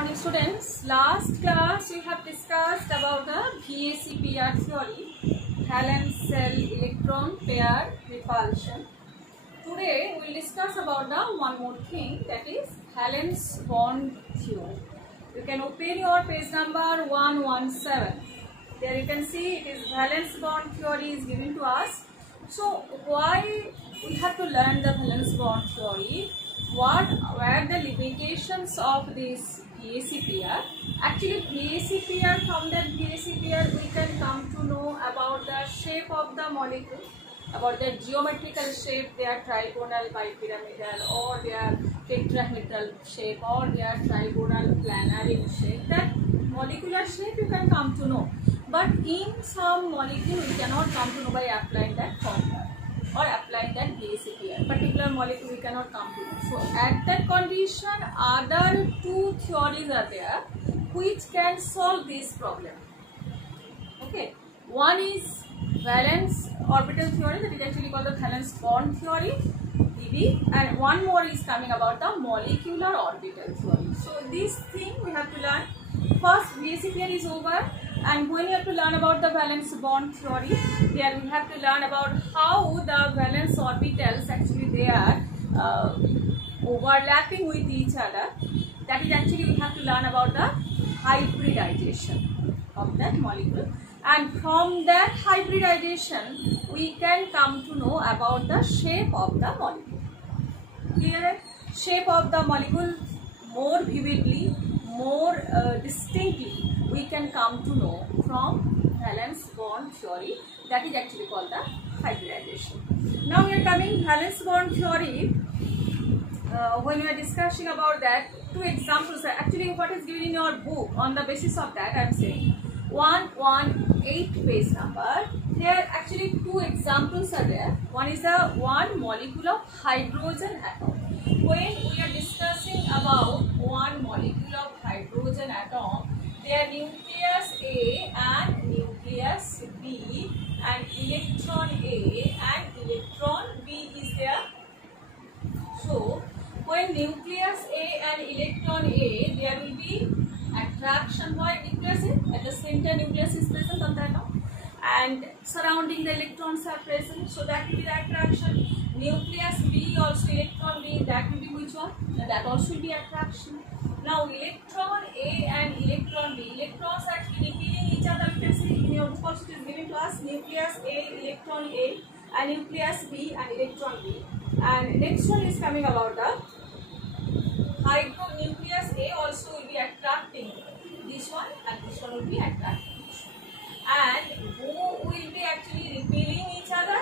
morning students. Last class we have discussed about the VACPR theory, valence shell electron pair repulsion. Today we will discuss about the one more thing, that is valence bond theory. You can open your page number 117. There you can see it is valence bond theory is given to us. So why we have to learn the valence bond theory? What were the limitations of this VACPR? Actually, VACPR, from that VACPR we can come to know about the shape of the molecule, about their geometrical shape, their trigonal, bipyramidal, or their tetrahedral shape, or their trigonal planar shape. That molecular shape you can come to know, but in some molecule we cannot come to know by applying that formula or applying that VACPR. Particular molecule we cannot come to know. So at that condition, other two theories are there which can solve this problem. Okay, one is valence orbital theory, that is actually called the valence bond theory, VB, and one more is coming about the molecular orbital theory. So this thing we have to learn. First VACPR is over, and when you have to learn about the valence bond theory, there we have to learn about how the valence orbitals actually they are overlapping with each other. That is actually we have to learn about the hybridization of that molecule, and from that hybridization we can come to know about the shape of the molecule. Clear? Shape of the molecule more vividly, more distinctly we can come to know from valence bond theory, that is actually called the hybridization. Now we are coming valence bond theory. When we are discussing about that, two examples are actually what is given in your book. On the basis of that I am saying 118 page number. There actually two examples are there. One is the one molecule of hydrogen atom. When we are discussing about one molecule of hydrogen atom, their nucleus A and nucleus B, and electron A and electron B is there. So when nucleus A and electron A, there will be attraction by nucleus A. At the center nucleus is present on the atom, and surrounding the electrons are present, so that will be the attraction. Nucleus B also electron B, that will be which one? That also will be attraction. Now electron A and electron B, electrons are actually repelling each other. You can see in your book also it is given to us nucleus A, electron A, and nucleus B and electron B. And next one is coming about the nucleus A also will be attracting this one, and this one will be attracting this one. And who will be actually repelling each other?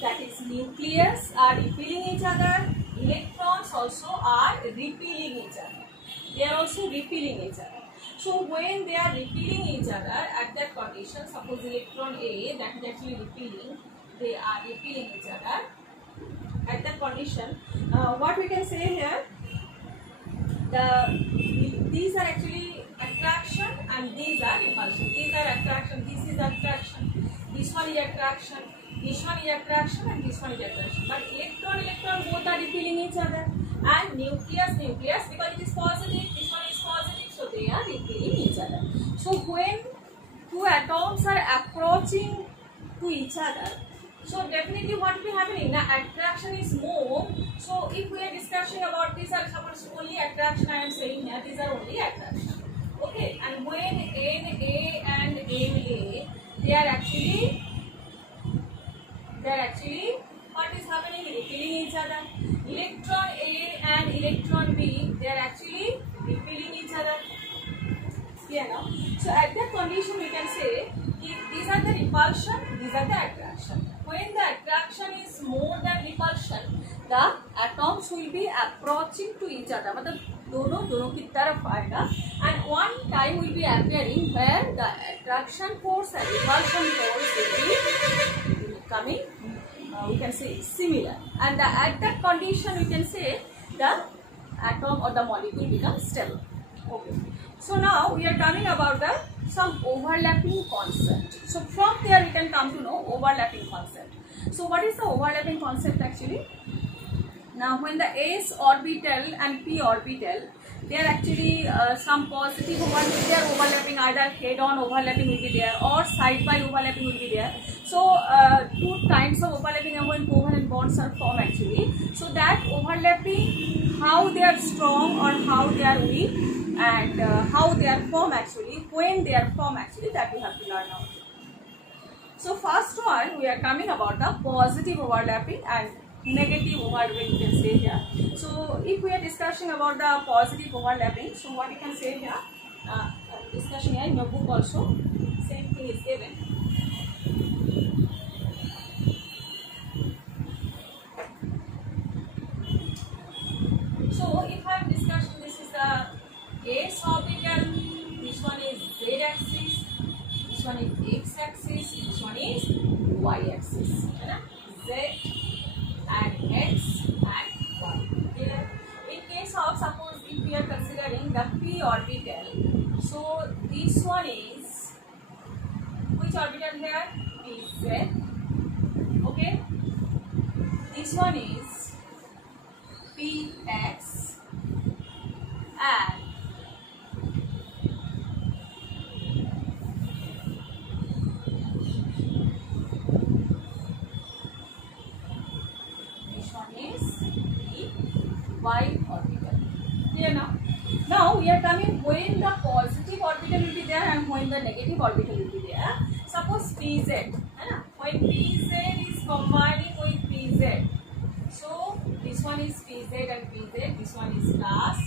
That is nucleus are repelling each other. Electrons also are repelling each other. They are also repelling each other. So when they are repelling each other, at that condition, suppose electron A, that is actually repelling, they are repelling each other. At that condition, what we can say here, these are actually attraction and these are repulsion. These are attraction, this is attraction, this one is attraction, this one is attraction, and this one is attraction. But electron both are repelling each other, and nucleus because it is positive, this one is positive, so they are repelling each other. So when two atoms are approaching to each other, so definitely what will be happening? Now attraction is more. So if we are discussing about these are suppose only attraction, I am saying here these are only attraction. Okay, and when Na and Na, they are actually what is happening? Repelling each other. Electron A and electron B, they are actually repelling each other. Clear now? So at that condition we can say if these are the repulsion, these are the attraction. When the attraction is more than repulsion, the atoms will be approaching to each other. मतलब दोनों की तरफ आएगा, and one time will be appearing where the attraction force and repulsion force will be coming. We can say similar, and at that condition we can say the atom or the molecule becomes stable. Okay. So now we are coming about some overlapping concept. So from there we can come to know overlapping concept. So what is the overlapping concept actually? Now when the s orbital and p orbital, there are actually some positive overlapping, they are overlapping, either head-on overlapping will be there or side-by overlapping will be there. So two kinds of overlapping when covalent bonds are formed actually. So that overlapping, how they are strong or how they are weak, and how they are formed actually, when they are formed actually, that we have to learn now. So first one, we are coming about the positive overlapping and negative overlapping, you can say here. So if we are discussing about the positive overlapping, so what you can say here, discussion here in your book also, same thing is given. So if I am discussing, this is the S orbital, this one is Z axis, this one is X axis, this one is Y axis, Z and X and Y. Here, in case of, suppose if we are considering the p orbital, so this one is, which orbital here? PZ. Okay. This one is PX and Y orbital. Clear now? Now we are coming when the positive orbital will be there and when the negative orbital will be there. Suppose PZ, when PZ is combining with PZ, so this one is PZ and PZ, this one is plus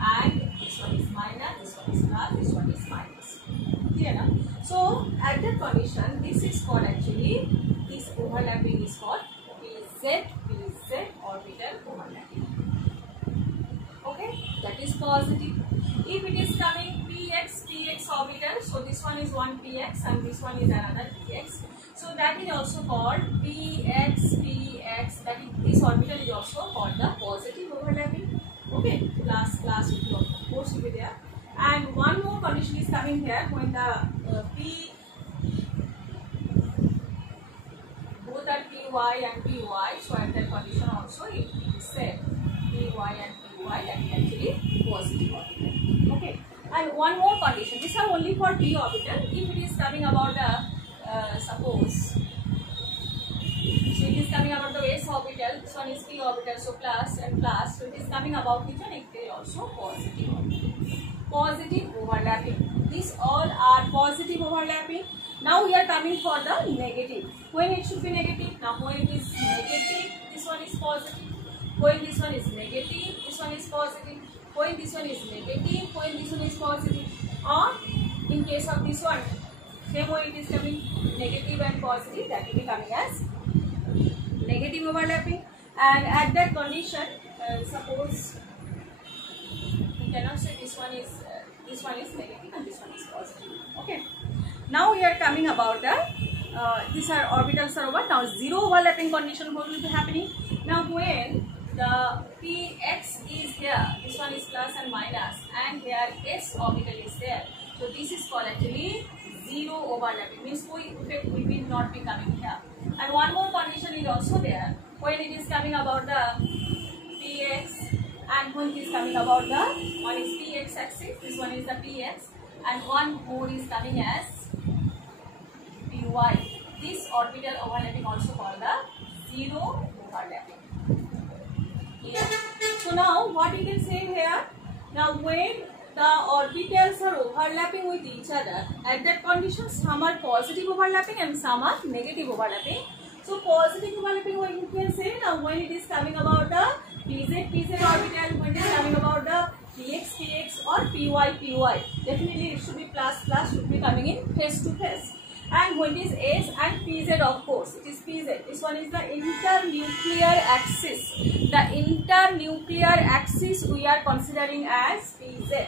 and this one is minus, this one is plus, this one is minus. Clear now? So at that condition, this is called actually, this overlapping is called PZ orbital overlapping. Okay, that is positive. If it is coming PX orbital, so this one is one PX and this one is another PX. So that is also called PX, that is, this orbital is also called the positive overlapping. Okay, plus will of course will be there. And one more condition is coming here when the both are PY and PY, so at that condition also it is said PY and PY, that is actually positive orbital. Okay, and one more condition, these are only for p orbital. If it is coming about the suppose, so it is coming about the s orbital, this one is p orbital, so plus and plus, so it is coming about which one? It is also positive orbital. Positive overlapping, these all are positive overlapping. Now we are coming for the negative. When it should be negative? Now when it is negative, this one is positive. When this one is negative, this one is positive. When this one is negative, when this one is positive. Or in case of this one, same way it is coming negative and positive, that will be coming as negative overlapping. And at that condition, suppose we cannot say this one is negative and this one is positive. Okay. Now we are coming about the these are orbitals are over. Now zero overlapping condition, what will be happening? Now when the PX is here, this one is plus and minus, and here S orbital is there. So this is called actually zero overlapping, means effect will be not be coming here. And one more condition is also there when it is coming about the PX, and when it is coming about the one is PX axis, this one is the PX, and one more is coming as PY. This orbital overlapping also called the zero overlapping. Yeah. So now what you can say here, now when the orbitals are overlapping with each other, at that condition some are positive overlapping and some are negative overlapping. So positive overlapping, what you can say, now when it is coming about the PZ orbital, when it is coming about the PX or PY, definitely it should be plus should be coming in face to face. And when it is S and PZ, of course, it is PZ. This one is the internuclear axis. The internuclear axis we are considering as PZ.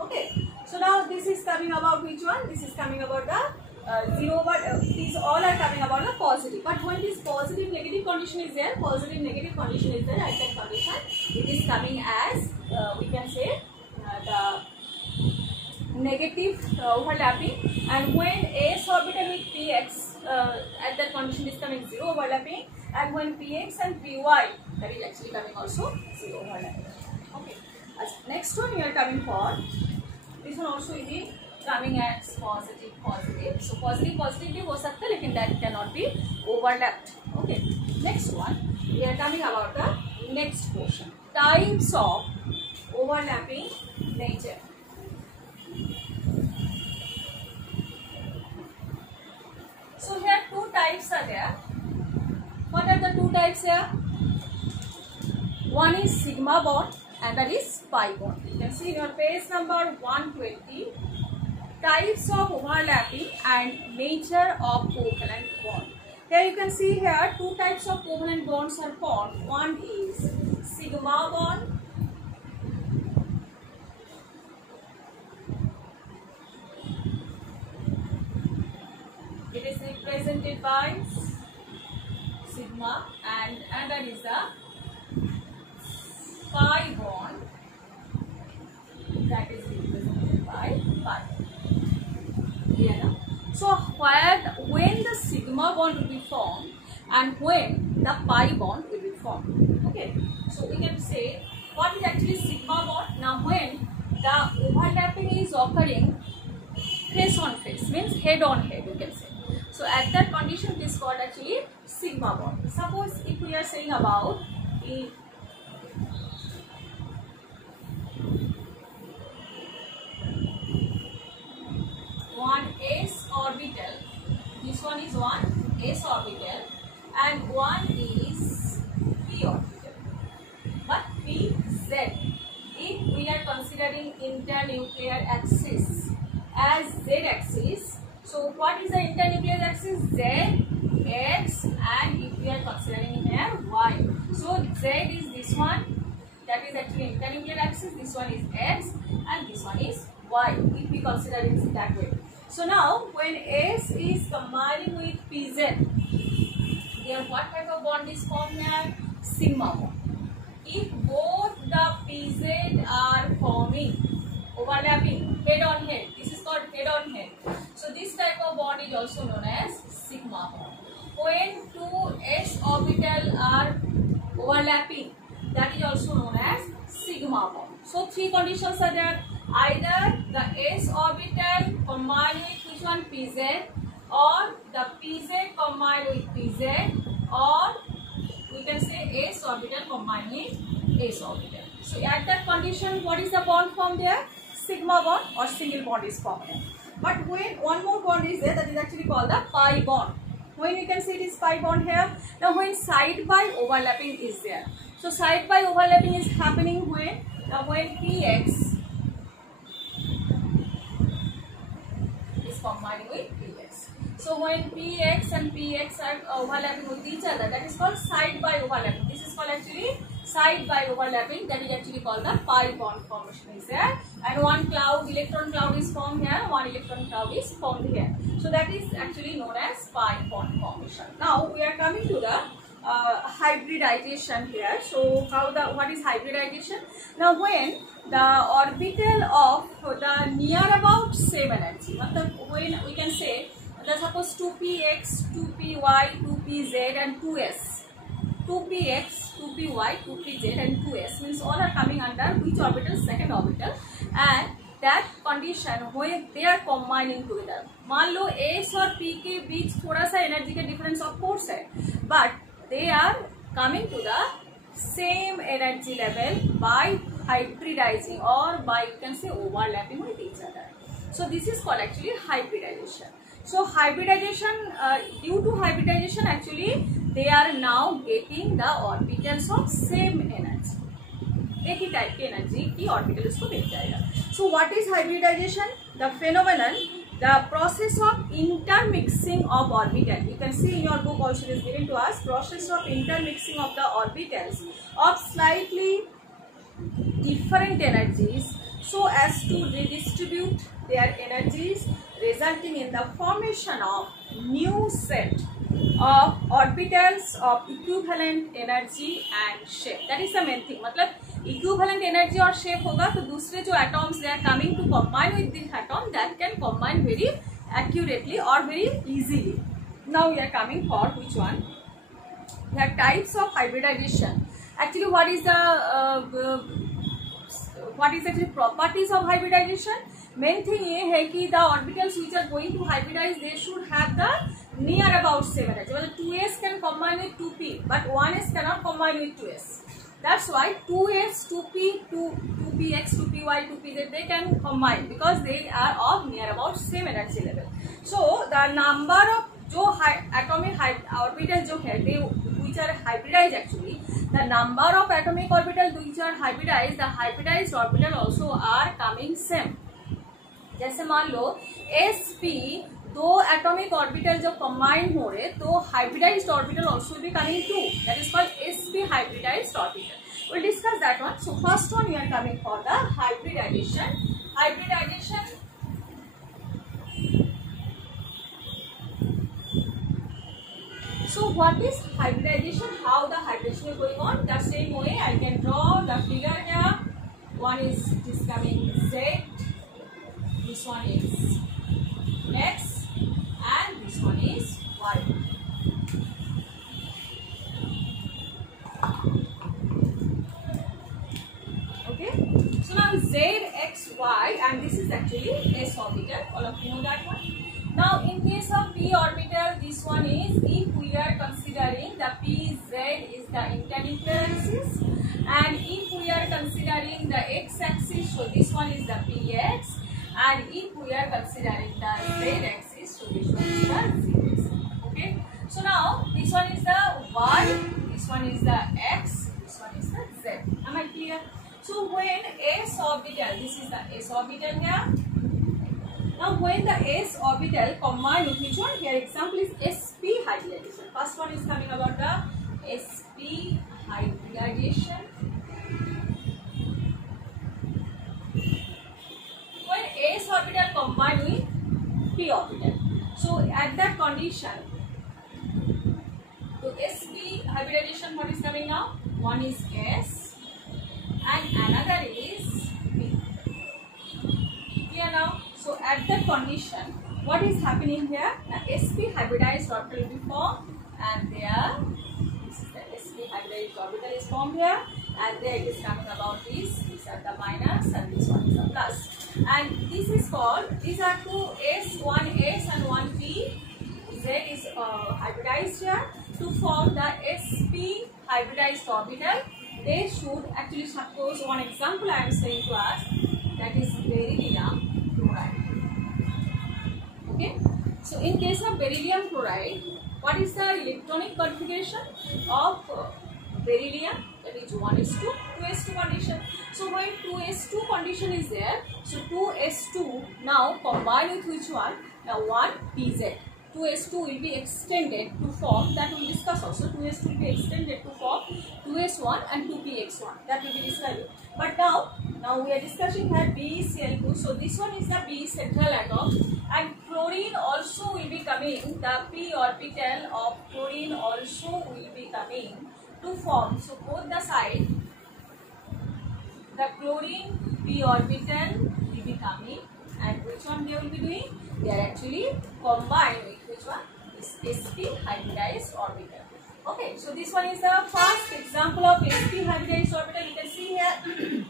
Okay. So now this is coming about which one? This is coming about the zero, but these all are coming about the positive. But when this positive negative condition is there, positive negative condition is there, at that condition it is coming as we can say the negative overlapping. And when S orbital with PX, at that condition is coming zero overlapping, and when PX and PY, that is actually coming also zero overlapping. Okay. Next next one we are coming for. This one also will be coming as positive positive. So positive positive भी हो सकता है, लेकिन that cannot be overlapped. Okay. Next one we are coming about the next portion. Types of overlapping nature. So here two types are there. What are the two types here? One is sigma bond and that is pi bond. You can see in your page number 120, types of overlapping and nature of covalent bond. Here you can see here two types of covalent bonds are formed. One is sigma bond . It is represented by sigma and that is the pi bond that is represented by pi. Yeah. So when the sigma bond will be formed and when the pi bond will be formed. Okay. So we can say what is actually sigma bond. Now when the overlapping is occurring face on face, means head on head, you can say. So at that condition it is called actually sigma bond. Suppose if we are saying about one s orbital, this one is one s orbital and one is p orbital, but pz. If we are considering internuclear axis as z axis, so what is the internuclear axis? Z, x, and if we are considering here y. So z is this one, that is actually internuclear axis. This one is x and this one is y. If we consider it that way. So now when s is combining with pz, then what type of bond is formed here? Sigma bond. If both the pz are forming, overlapping head on head, this is called head on head. So this type of bond is also known as sigma bond. When two s orbital are overlapping, that is also known as sigma bond. So three conditions are there. Either the s orbital combine with which one? pz, or the pz combine with pz, or we can say s orbital combine with s orbital. So at that condition, what is the bond formed there? Sigma bond or single bond is formed. But when one more bond is there, that is actually called the pi bond. When you can see it is pi bond here. Now when side by overlapping is there. So side by overlapping is happening when px is combined with px. So when px and px are overlapping with each other, that is called side by overlapping. This is called actually side by overlapping. That is actually called the pi bond formation is there. And one cloud, electron cloud is formed here, one electron cloud is formed here. So that is actually known as pi bond formation. Now we are coming to the hybridization here. So what is hybridization? Now when the orbital of the near about same energy, when we can say suppose 2px, 2py, 2pz and 2s. 2px, 2py, 2pz and 2s means all are coming under which orbital? Second orbital. And that condition when they are combining together. मान लो s और p के बीच थोड़ा सा energy का difference of course है, but they are coming to the same energy level by hybridizing or by you can say overlapping with each other. So this is called actually hybridization. So hybridization, due to hybridization actually they are now getting the orbitals of same energy. एक ही type की energy की orbital उसको मिल जाएगा. So what is hybridization? The phenomenon, the process of intermixing of orbital. You can see in your book also it is given to us, process of intermixing of the orbitals of slightly different energies so as to redistribute their energies, resulting in the formation of new set of orbitals of equivalent energy and shape. That is the main thing. मतलब equivalent energy और shape होगा तो दूसरे जो atoms they are coming to combine with this atom that can combine very accurately or very easily. Now we are coming for which one? The types of hybridization. Actually, what is the what is actually properties of hybridization? Main thing ये है कि the orbitals which are going to hybridize, they should have the near about same energy. मतलब 2s can combine with 2p, but 1s cannot combine with 2s. That's why 2s, 2p, 2px, 2py, 2pz, they can combine because they are of near about same energy level. So the number of जो atomic orbital जो है, they which are hybridized actually, the number of atomic orbital which are hybridized, the hybridized orbital also are coming same. जैसे मान लो sp दो atomic orbital जब combine हो रहे तो hybridized orbital also will be coming too. That is called sp hybridized orbital. We'll discuss that one. So first one we are coming for the hybridization. Hybridization. So what is hybridization? How the hybridization is going on? The same way I can draw the figure here. One is coming Z, this one is X, and this one is Y. Okay. So now Z, X, Y, and this is actually S orbital. All of you know that one. Now in case of p orbital, this one is, if we are considering the pz is the internuclear axis, and if we are considering the x axis, so this one is the px, and if we are considering the z axis, so this one is the z axis. Okay. So now this one is the y, this one is the x, this one is the z. Am I clear? So when s orbital, this is the s orbital here. Now when the s orbital combine with which one? Here example is sp hybridization. First one is coming about the sp hybridization. When s orbital combine with p orbital. So at that condition, so sp hybridization, what is coming now? One is s and another is p. Here now. So at that condition, what is happening here? The sp hybridized orbital will be formed, and there, this is the sp hybridized orbital is formed here, and there it is coming about this. These are the minus, and this one is the plus. And this is called. These are two s, one s and one p. Z is hybridized here to form the sp hybridized orbital. They should actually, suppose one example I am saying to us, that is beryllium. Okay. So in case of beryllium chloride, what is the electronic configuration of beryllium? That is 1s2, 2s2 condition. So when 2s2 condition is there, so 2s2 now combine with which one? Now 1pz. 2s2 will be extended to form, that we will discuss also. 2s2 will be extended to form 2s1 and 2px1. That will be described. But now we are discussing here BeCl2. So this one is the B central atom, and chlorine also will be coming. The p orbital of chlorine also will be coming to form. So both the side, the chlorine p orbital will be coming, and which one they will be doing? They are actually combined with which one? This sp hybridized orbital. Okay, so this one is the first example of sp hybridized orbital. You can see here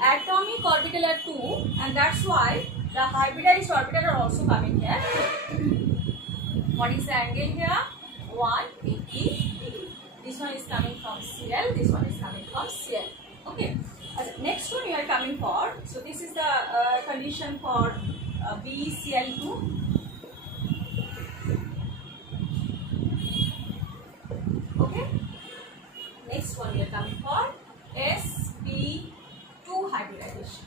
atomic orbital are 2, and that's why the hybridized orbital are also coming here. What is the angle here? 180 degree. This one is coming from Cl, this one is coming from Cl. Okay. Next one we are coming for. So this is the condition for BeCl2. Okay. Next one we are coming for sp2 hybridization.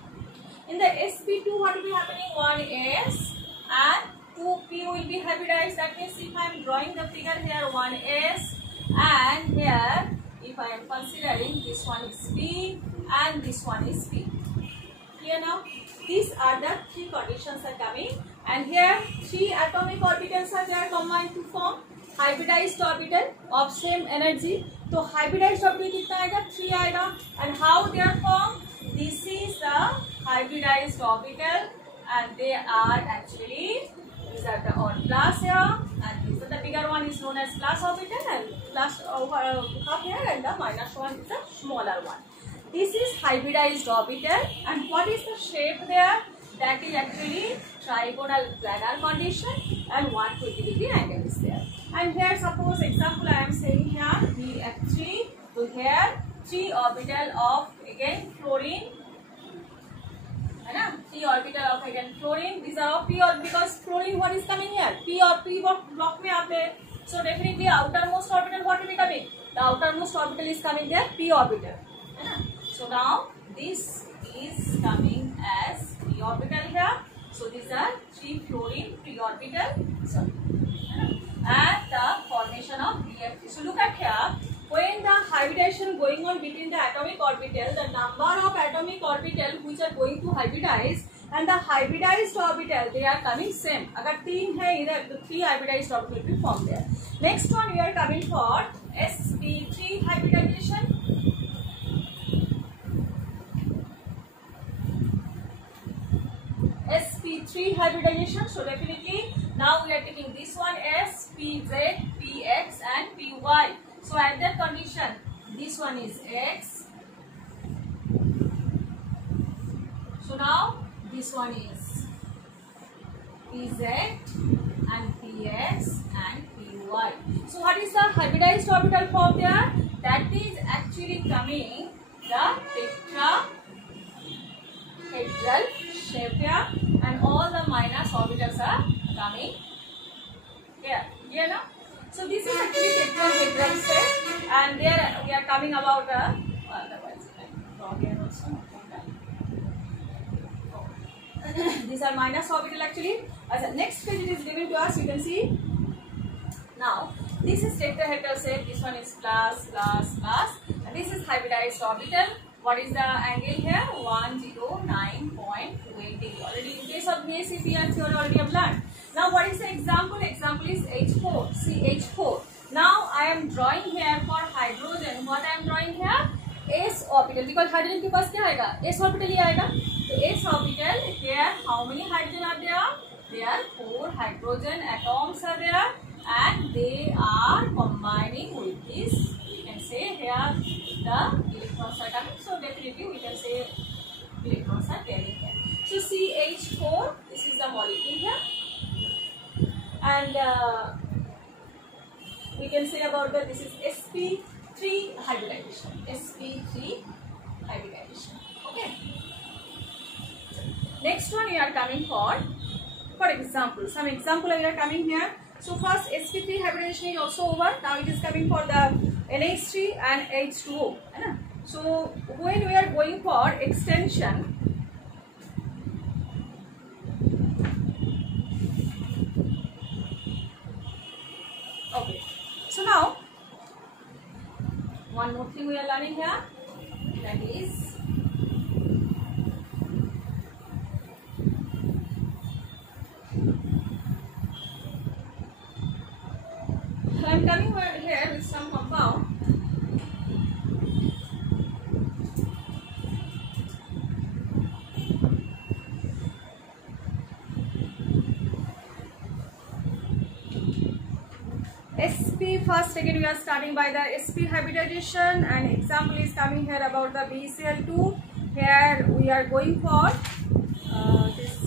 In the sp2, what will be happening? One s and 2p will be hybridized. That means if I am drawing the figure here, one s, and here if I am considering this one is p and this one is p. Here now, these are the three conditions are coming, and here three atomic orbitals are there combined to form hybridized orbital of same energy. So hybridized orbital कितना आएगा? 3 आएगा. And how they are formed? This is the hybridized orbital, and they are actually, these are the on plus here, and this is the bigger one is known as plus orbital, and plus half here, and the minus one is the smaller one. This is hybridized orbital, and what is the shape there? That is actually trigonal planar condition, and 120-degree angle is there. And here, suppose example I am saying here BF3. So here 3 orbital of again fluorine, है ना? 3 orbital of again fluorine. These are of p orbital because fluorine what is coming here? P or p block में आते हैं. So definitely outermost orbital what will be coming? The outermost orbital is coming there, p orbital, है ना? So now this is coming as p orbital here. So these are 3 fluorine p orbital. So and the formation of BF3. So look at here. When the hybridization going on between the atomic orbital, the number of atomic orbital which are going to hybridize and the hybridized orbital, they are coming same. अगर 3 है इधर तो 3 hybridized orbital will be formed there. Next one we are coming for sp3 hybridization. sp3 hybridization. So definitely now we are taking this one as pz, px and py. So at that condition, this one is x. So now this one is pz and px and py. So what is the hybridized orbital form there? That is actually coming the tetrahedral shape here, and all the minus orbitals are coming here. Here now. So this is actually tetrahedral shape, and there we are coming about these are minus orbital actually. As the next page it is given to us, you can see. Now this is tetrahedral shape. This one is plus, and this is hybridized orbital. What is the angle here? 109.28 degree. Already in case of base theory already have learned. Now what is the example? Example is H4. See H4. Now I am drawing here for hydrogen. What I am drawing here? S orbital. Because hydrogen के पास क्या आएगा? S orbital ही आएगा. So S orbital. Here how many hydrogen are there? There 4 hydrogen atoms are there, and they are combining with this. We can say here the electrons are coming. So definitely we can say electrons are carrying here. So CH4. This is the molecule here. And we can say about that this is sp3 hybridization. sp3 hybridization. Okay. Next one we are coming for example. Some example we are coming here. So first sp3 hybridization is also over. Now it is coming for the NH3 and H2O. So when we are going for extension, okay. So now one more thing we are learning here, that is I am coming here with some compound. sp first again we are starting by the sp hybridization, and example is coming here about the BeCl2. Here we are going for this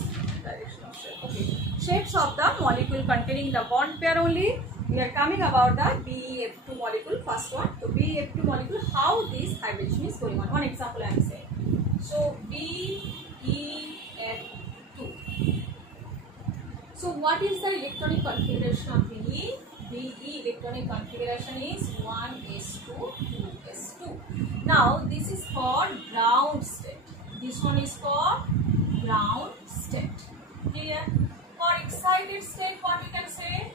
direction of shape. Okay, shapes of the molecule containing the bond pair only. We are coming about the BeF2 molecule, first one. So BeF2 molecule, how this hybridization is going on. One example I am saying. So BeF2. So what is the electronic configuration of Be? Be electronic configuration is 1s2 2s2. Now this is for ground state. This one is for ground state. Clear? For excited state, what we can say?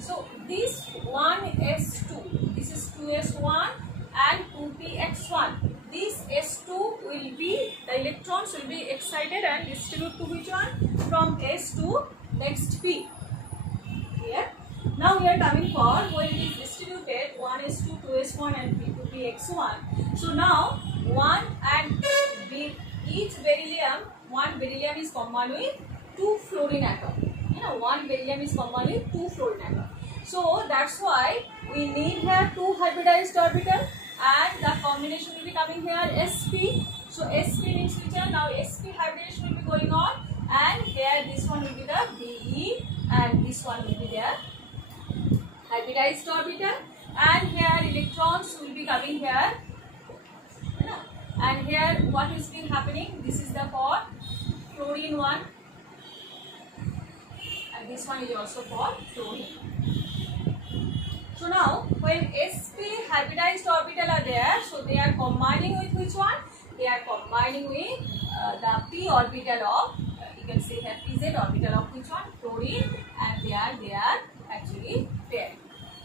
So this 1s2, this is 2s1 and 2px1. This s2 will be, the electrons will be excited and distribute to which one? From s to next p. Here. Now we are coming for when it is distributed 1s2, 2s1 and p2px1. So now 1 and each beryllium, one beryllium is combined with 2 fluorine atom. You know, one beryllium is combined with 2 fluorine atom. So that's why we need here 2 hybridized orbital. and the combination will be coming here sp. So sp means which are now sp hybridization will be going on, and here this one will be the Be, and this one will be their hybridized orbital, and here electrons will be coming here, and here what is been happening, this is the for fluorine one, and this one is also for fluorine. So now when sp hybridized orbital are there, so they are combining with which one? They are combining with the p orbital of, you can say here pz orbital of which one? Fluorine, and they are actually paired,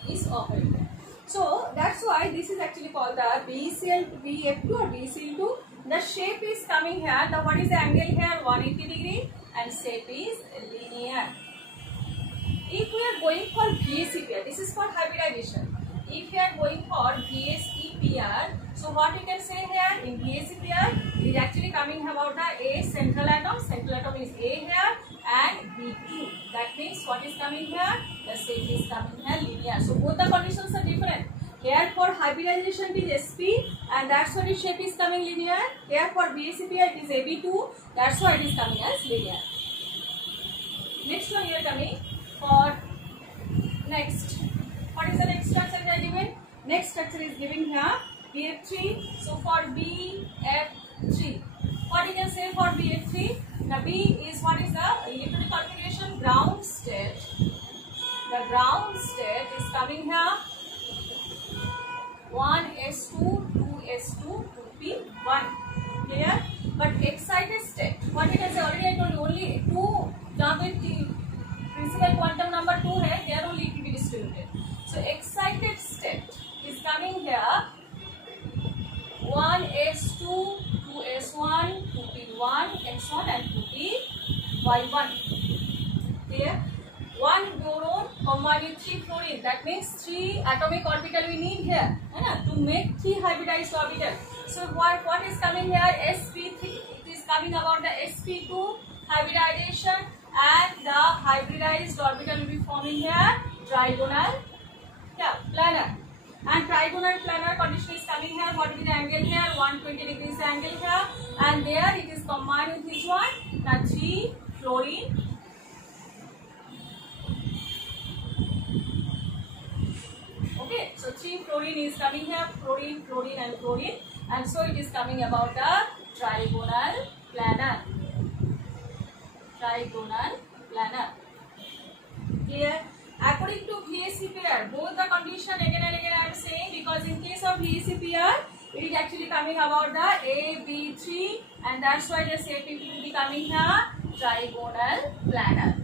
is operator. So that's why this is actually called the BeCl2 or BeCl2. The shape is coming here. The what is the angle here? 180 degree, and shape is linear. If we are going for VSEPR, this is for hybridization. If we are going for VSEPR, so what we can say here in VSEPR, it is actually coming about the A central atom. Central atom is A here, and B2. That means what is coming here? The shape is coming here linear. So both the conditions are different. Here for hybridization it is sp, and that's why the shape is coming linear. Here for VSEPR it is AB2. That's why it is coming as linear. Next one we are coming for next. What is the next structure they are given? Next structure is given here BF3. So for BF3, what you can say for BF3? Now B is what is the electronic configuration? Ground state. The ground state is coming here 1s2, 2s2, 2p1. Clear? But excited state, what we can say, already I told you, only two, जहाँ पे principal quantum number 2 है, there only it will be distributed. So excited state is coming here 1s2, 2s1, 2p1, x1 and 2py1. Clear? 1 boron combined with 3 fluorine. That means 3 atomic orbital we need here, to make 3 hybridized orbital. So what is coming here? sp3. It is coming about the sp2 hybridization, and the hybridized orbital will be forming here trigonal planar. And trigonal planar condition is coming here. What is the angle here? 120 degrees angle here, and there it is combined with which one? Now 3 fluorine. Okay, so 3 fluorine is coming here, fluorine, fluorine and fluorine, and so it is coming about the trigonal planar. Trigonal planar. Clear? According to VSEPR, both the condition again and again I am saying, because in case of VSEPR, it is actually coming about the AB3, and that's why the shape will be coming here trigonal planar.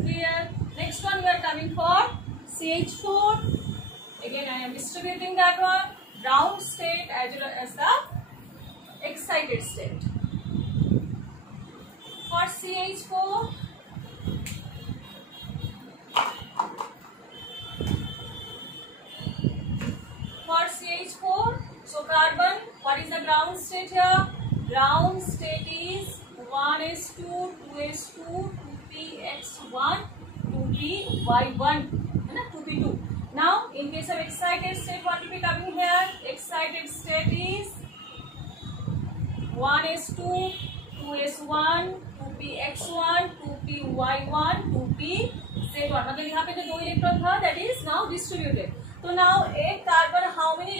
Clear? Next one we are coming for CH4. Again I am distributing that one. Ground state as well as the excited state. For CH4, so carbon, what is the ground state here? Ground state is 1s2, 2s2, 2px1, 2py1, 2p2. Now in case of excited state, what will be coming here? Excited state is 1s2, 2s1, 2px1, 2py1, 2pz1. मतलब यहाँ पे जो 2 electron था, that is now distributed. तो now एक carbon, how many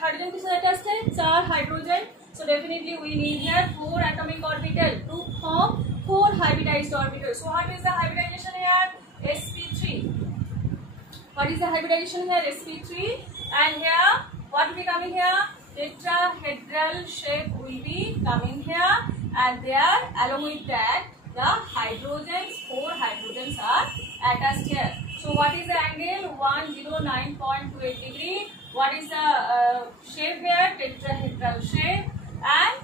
hydrogen के साथ attached है? 4 hydrogen. So definitely we need here 4 atomic orbital to form 4 hybridized orbitals. So what is the hybridization here? sp3. What is the hybridization here? sp3. And here what will be coming here? Tetrahedral shape will be coming here, and there along with that the hydrogens, 4 hydrogens are attached here. So what is the angle? 109.28 degree. What is the shape here? Tetrahedral shape. And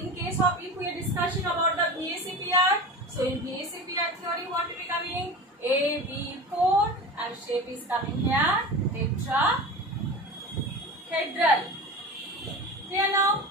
in case of, if we are discussing about the VSEPR, so in VSEPR theory what will be coming? AB4, and shape is coming here tetrahedral. Clear now?